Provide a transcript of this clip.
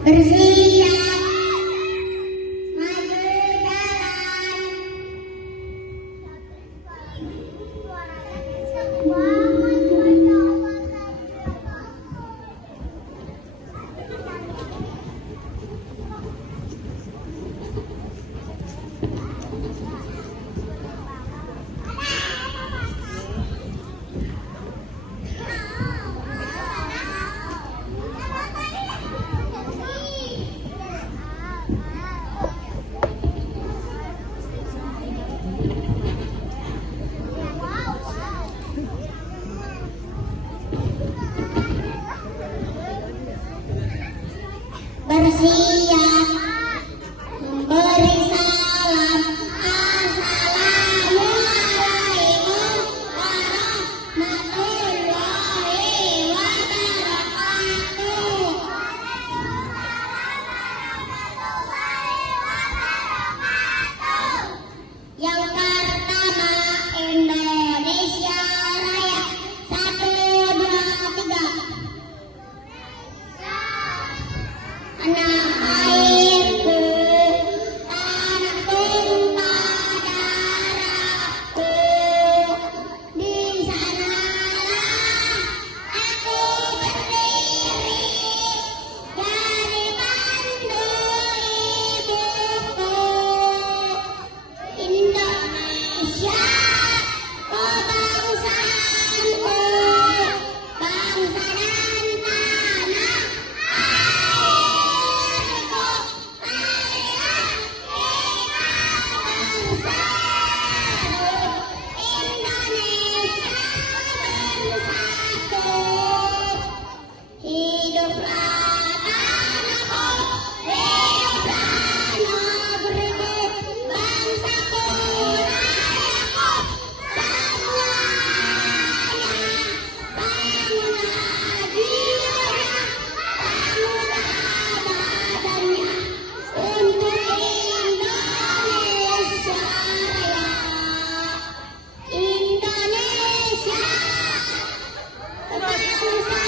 Bersiap maju jalan. Bersiap memberi salam. Assalamualaikum warahmatullahi wabarakatuh. Yang pertama Indonesia Raya. 1, 2, 3. Tanah airku, tanah tumpah darahku, di sanalah aku berdiri, jadi pandu ibuku. Indonesia, oh bangsaku, bangsa dan tanah airku. Marilah kita bersatu, Indonesia bersatu. Hiduplah tanahku, hiduplah negeriku, bangsaku, rakyatku, semuanya. Bangunlah jiwanya, bangunlah badannya, untuk Indonesia Raya. Indonesia, bangsa